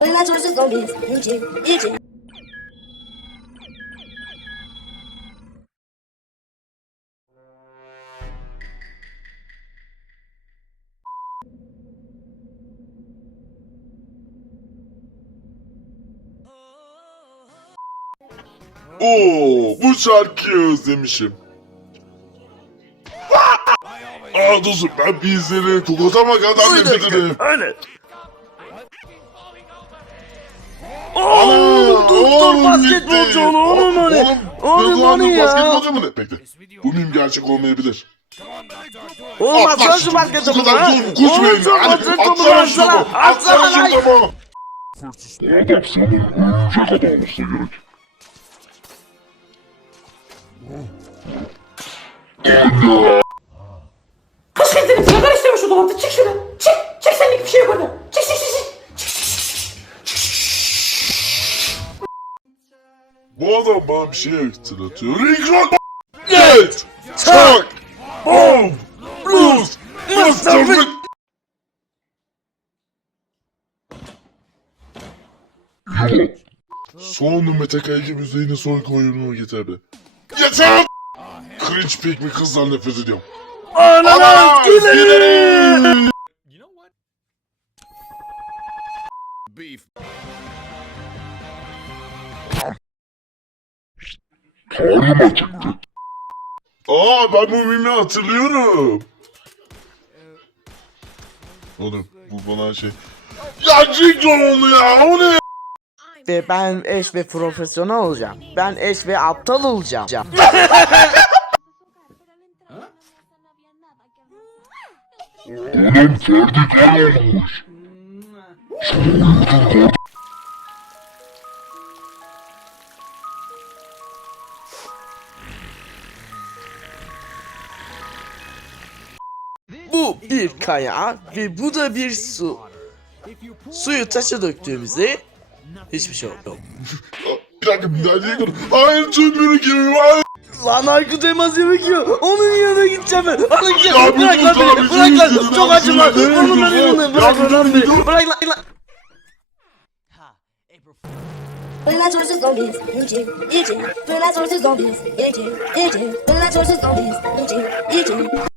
Plants vs. Zombies. YouTube. YouTube. Oo, bu şarkıyı özlemişim. Aa dostum ben bizleri kokotama kadar nefret ederim. Öyle. Aa, Dur dur oğlum basketbolcu gitti. onu onun hani. Oğlum, Onun hani ya. Basketbolcu mu ne? Bekle. Bu mim gerçek olmayabilir. Olmaz Atla lan şu- şu basketbolu şu Kusmayın. Olsun Hadi basketbolu atsana şu atsana. Atsana Atsana şu lan. Adam sanırım örümcek adam olsa gerek. Kaç kez dedim sigara isteme şu dolapta çık şuradan. Çık. Çık senlik bir şey yok orada. Çık çık çık çık. Bu adam bana bir şey hatırlatıyor. Ring Rock Get! Boom! Bruce! Mr. Fit! Son MTK'yi müziğini son koyunu getirdi. Yeter! Cringe pek mi kızdan nefret ediyorum. Ananas gidelim. gidelim! Karnım acıktı. Aa ben bu mimi hatırlıyorum. Oğlum bu bana şey... Ya Jingon onu ya o ne? Ve ben eş ve profesyonel olacağım. Ben eş ve aptal olacağım. Anam Ferdi Kar olmuş. Bu bir kaya ve bu da bir su. Suyu taşa döktüğümüzde hiçbir şey yok. Bir dakika bir daha konu? Hayır tüm gibi hayır. Lan Aykut Elmas yemek yiyor. Onun yanına gideceğim ben. Alın gel. Bırak lan beni. Bırak lan. Çok acım lan. dur, dur, Onu ben dur, yanına. Bırak lan beni. Bırak lan. lan. Plants vs. Zombies. YouTube.